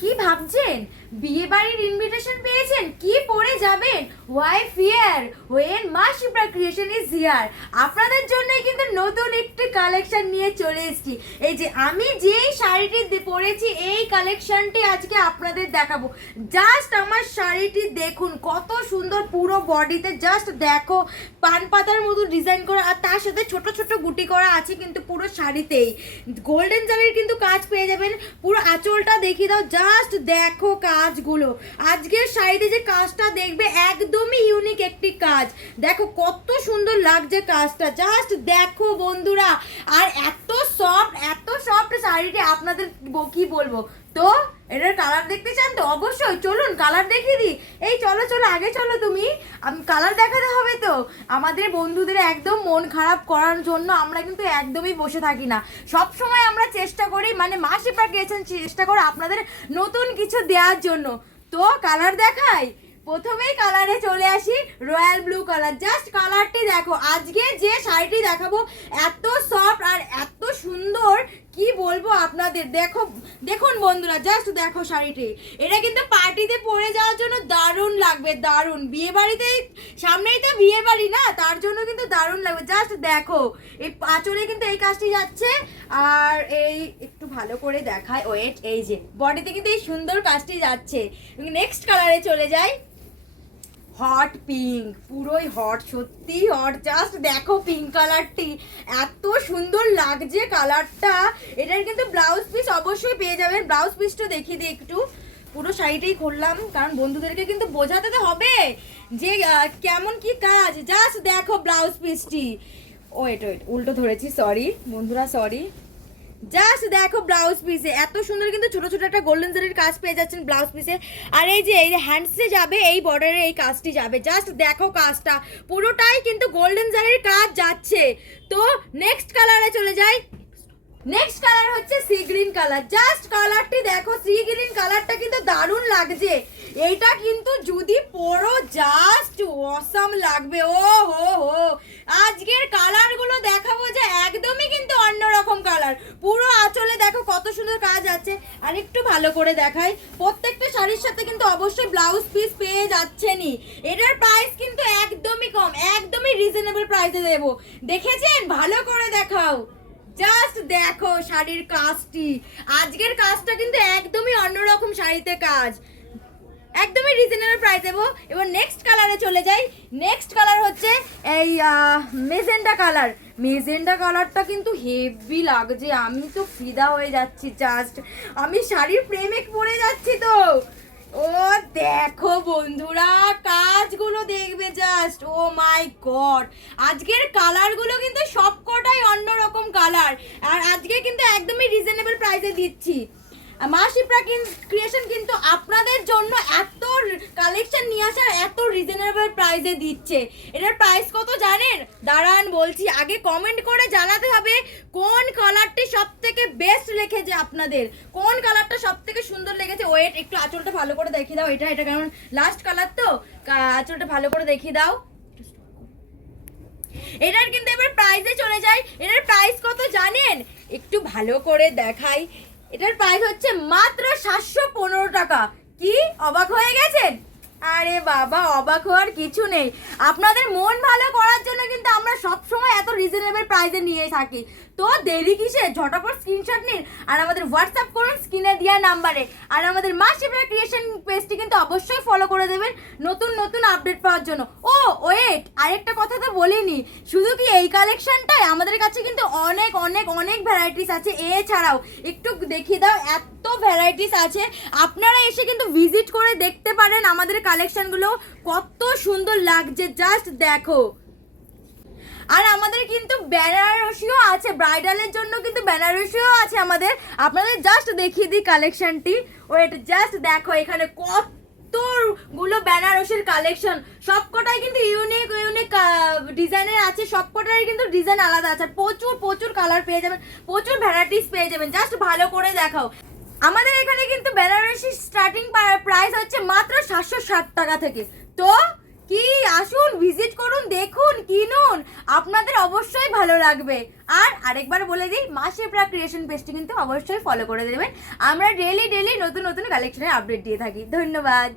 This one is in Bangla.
কি ভাবছেন? বিয়ে বাড়ির ইনভিটেশন পেয়েছেন, কি পরে যাবেন? ওয়াই ফিয়ার ওয়েন মা শিপ্রা ক্রিয়েশন ইজ হিয়ার। আপনাদের জন্যই কিন্তু নতুন একটি কালেকশন নিয়ে চলে এসেছি। এই যে আমি যেই শাড়িটি পরেছি এই কালেকশনটি আজকে আপনাদের দেখাবো। জাস্ট আমার শাড়িটি দেখুন কত সুন্দর, পুরো বডিতে জাস্ট দেখো পান পাতার মতো ডিজাইন করা, আর তার সাথে ছোট ছোট গুটি করা আছে কিন্তু পুরো শাড়িতেই। গোল্ডেন জারির কিন্তু কাজ পেয়ে যাবেন। পুরো আঁচলটা দেখিয়ে দাও, জাস্ট দেখো কাজগুলো। আজকের শাড়িতে যে কাজটা দেখবে একদমই ইউনিক একটি কাজ। দেখো কত সুন্দর লাগছে কাজটা, জাস্ট দেখো বন্ধুরা। আর এত সফট শাড়িটি আপনাদের কি বলবো। তো এটার কালার দেখতে চান তো অবশ্যই চলুন কালার দেখিয়ে দিই। এই চলো চলো আগে চলো, তুমি আমি কালার দেখাতে হবে তো। আমাদের বন্ধুদের একদম মন খারাপ করার জন্য আমরা কিন্তু একদমই বসে থাকি না। সব সময় আমরা চেষ্টা করি, মানে মা শিপ্রা ক্রিয়েশন চেষ্টা করে আপনাদের নতুন কিছু দেওয়ার জন্য। তো কালার দেখাই, প্রথমেই কালারে চলে আসি, রয়্যাল ব্লু কালার। জাস্ট কালারটি দেখো। আজকে যে শাড়িটি দেখাবো এত সফট আর এত সুন্দর, কি বলবো আপনাদের। দেখো দেখুন বন্ধুরা, জাস্ট দেখো শাড়িটি। এটা কিন্তু পার্টিতে পরে যাওয়ার জন্য দারুণ লাগবে, দারুণ। বিয়ে বাড়িতে সামনেই তো বিয়ে বাড়ি না, তার জন্য কিন্তু দারুণ লাগবে। জাস্ট দেখো এই আঁচলে কিন্তু এই কাজটি যাচ্ছে। আর এই একটু ভালো করে দেখায়, ওয়েট, এই যে বডিতে কিন্তু এই সুন্দর কাজটি যাচ্ছে। নেক্সট কালারে চলে যাই, হট পিঙ্ক, পুরোই হট, সত্যি হট। জাস্ট দেখো পিঙ্ক কালারটি এত সুন্দর লাগছে কালারটা। এটার কিন্তু ব্লাউজ পিস অবশ্যই পেয়ে যাবেন। ব্লাউজ পিসটা দেখিয়ে দিই একটু। পুরো শাড়িটাই খুললাম কারণ বন্ধুদেরকে কিন্তু বোঝাতে তো হবে যে কেমন কি কাজ। জাস্ট দেখো ব্লাউজ পিসটি। ওয়েট উল্টো ধরেছি, সরি বন্ধুরা, সরি। জাস্ট দেখো ব্লাউজ পিসে এত সুন্দর কিন্তু ছোট ছোট একটা গোল্ডেন জারির কাজ পেয়ে যাচ্ছেন ব্লাউজ পিসে। আর এই যে হ্যান্ডসে যাবে, এই বর্ডারে এই কাজটি যাবে। জাস্ট দেখো কাজটা পুরোটাই কিন্তু গোল্ডেন জারির কাজ যাচ্ছে। তো নেক্সট কালারে চলে যাই। নেক্সট কালার হচ্ছে সি গ্রিন কালার। জাস্ট কালারটি দেখো, সি গ্রিন কালারটা কিন্তু দারুণ লাগছে। এইটা কিন্তু যদি পরো জাস্ট অসাম লাগবে। ও হো হো, আজকের কালারগুলো দেখাবো যে একদমই কিন্তু অন্যরকম কালার। পুরো আঁচলে দেখো কত সুন্দর কাজ আছে। আর একটু ভালো করে দেখাই, প্রত্যেকটা শাড়ির সাথে কিন্তু অবশ্যই ব্লাউজ পিস পেয়ে যাচ্ছেনই। এটার প্রাইস কিন্তু একদমই কম, একদমই রিজনেবল প্রাইসে দেবো। দেখেছেন? ভালো করে দেখাও। জাস্ট দেখো শাড়ির কাজটি, আজকের কাজটা কিন্তু একদমই অন্যরকম শাড়িতে কাজ, একদমই রিজনেবল প্রাইস দেবো। এবার নেক্সট কালারে চলে যাই। নেক্সট কালার হচ্ছে এই মেজেন্ডা কালার। মেজেন্ডা কালারটা কিন্তু হেভি লাগছে, আমি তো ফিদা হয়ে যাচ্ছি। জাস্ট আমি শাড়ির প্রেমে পড়ে যাচ্ছি তো। ও দেখো বন্ধুরা কাজগুলো দেখবে, জাস্ট ও মাই গড। আজকের কালারগুলো কিন্তু সবকটাই অন্যরকম কালার। আর আজকে কিন্তু একদমই রিজনেবল প্রাইসে দিচ্ছি। মা শিপ্রা ক্রিয়েশন কিন্তু আপনাদের জন্য এত কালেকশন নিয়ে আসার এত রিজনেবল প্রাইসে দিচ্ছে। এটার প্রাইস কত জানেন? দাঁড়ান বলছি, আগে কমেন্ট করে জানাতে হবে কোন কালারটি সব থেকে বেস্ট লেগেছে আপনাদের, কোন কালারটা সব থেকে সুন্দর লেগেছে। ওয়েট একটু আঁচলটা ভালো করে দেখিয়ে দাও। এটা কারণ লাস্ট কালার তো, আঁচলটা ভালো করে দেখিয়ে দাও। এটার কিন্তু এবার প্রাইসে চলে যায়। এটার প্রাইস কত জানেন? একটু ভালো করে দেখাই। এটার প্রাইস হচ্ছে মাত্র 715 টাকা। কি অবাক হয়ে গেছেন? আরে বাবা, অবাক হওয়ার কিছু নেই। আপনাদের মন ভালো করার জন্য কিন্তু আমরা সব সময় এত রিজনেবল প্রাইসে নিয়ে থাকি। তো দেরি কিসে, ঝটাপট স্ক্রিনশট নিন আর আমাদের হোয়াটসঅ্যাপ করুন স্ক্রিনে দেওয়া নাম্বারে। আর আমাদের মা শিপ্রা ক্রিয়েশন পেজটি কিন্তু অবশ্যই ফলো করে দেবেন নতুন নতুন আপডেট পাওয়ার জন্য। ও ওয়েট, আরেকটা কথা তো বলিনি, শুধু কি এই কালেকশনটাই, আমাদের কাছে কিন্তু অনেক অনেক অনেক ভ্যারাইটিস আছে। এছাড়াও একটু দেখিয়ে দাও, এত ভ্যারাইটিস আছে। আপনারা এসে কিন্তু ভিজিট করে দেখতে পারেন আমাদের কালেকশনগুলো কত সুন্দর লাগছে। জাস্ট দেখো। আর আমাদের কিন্তু বেনারসিও আছে, ব্রাইডালের জন্য কিন্তু বেনারসিও আছে আমাদের। আপনাদের জাস্ট দেখিয়ে দিই কালেকশনটি। ওয়েট, জাস্ট দেখো এখানে কতগুলো বেনারসির কালেকশন, সবকটাই কিন্তু ইউনিক ইউনিক ডিজাইনের আছে। সবকটাই কিন্তু ডিজাইন আলাদা আছে। প্রচুর প্রচুর কালার পেয়ে যাবেন, প্রচুর ভ্যারাইটিস পেয়ে যাবেন। জাস্ট ভালো করে দেখাও। আমাদের এখানে কিন্তু বেনারসি স্টার্টিং প্রাইস হচ্ছে মাত্র 760 টাকা থেকে। তো কি আসুন, ভিজিট করুন, দেখুন, কিনুন, আপনাদের অবশ্যই ভালো লাগবে। আর আরেকবার বলে দিই, মা শিপ্রা ক্রিয়েশন পেজটি কিন্তু অবশ্যই ফলো করে দেবেন। আমরা ডেলি নতুন নতুন কালেকশনের আপডেট দিয়ে থাকি। ধন্যবাদ।